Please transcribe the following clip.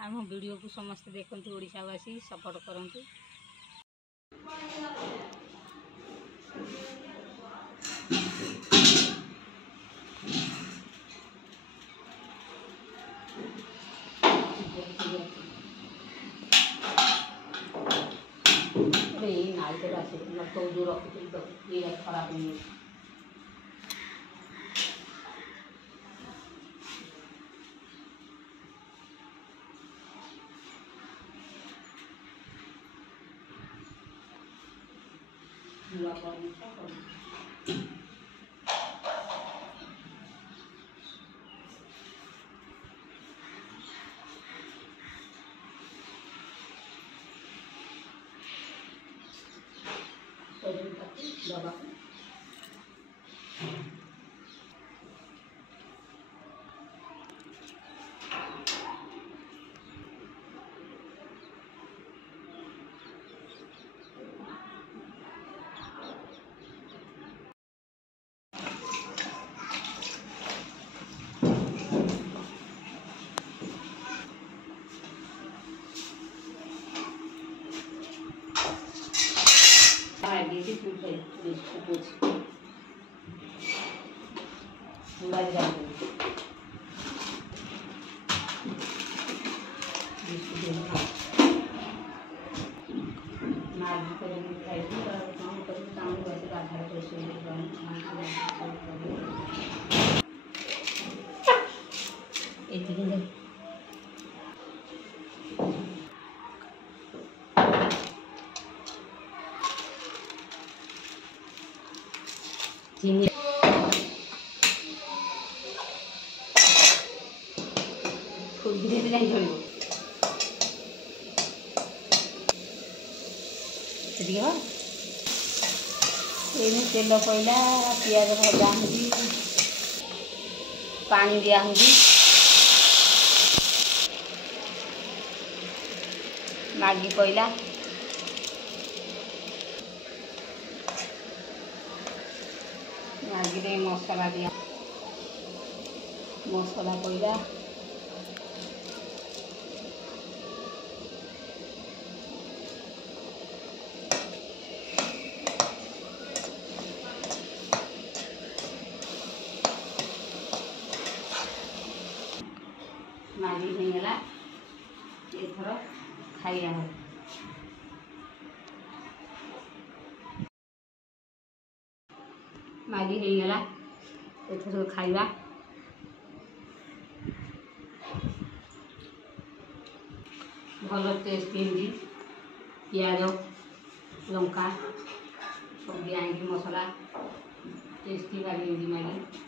आम वीडियो को समस्त देखते ओडिशावासी सपोर्ट करंतु। तो जो रखी तो ये खराब नहीं दबा चीनी धीरे धीरे नहीं झड़ो तेल पड़ा पियाज भजा होगी पानी दिया होगी मैगी पड़ा मैगी रे मसला दिया मसला पड़ा मैगी हो गला एथर खाइया हो मैगी हो गला एथर खाइबा भल टेस्ट हिंदी पियाज लंका सब दिया मसला टेस्टी लगे मैगी।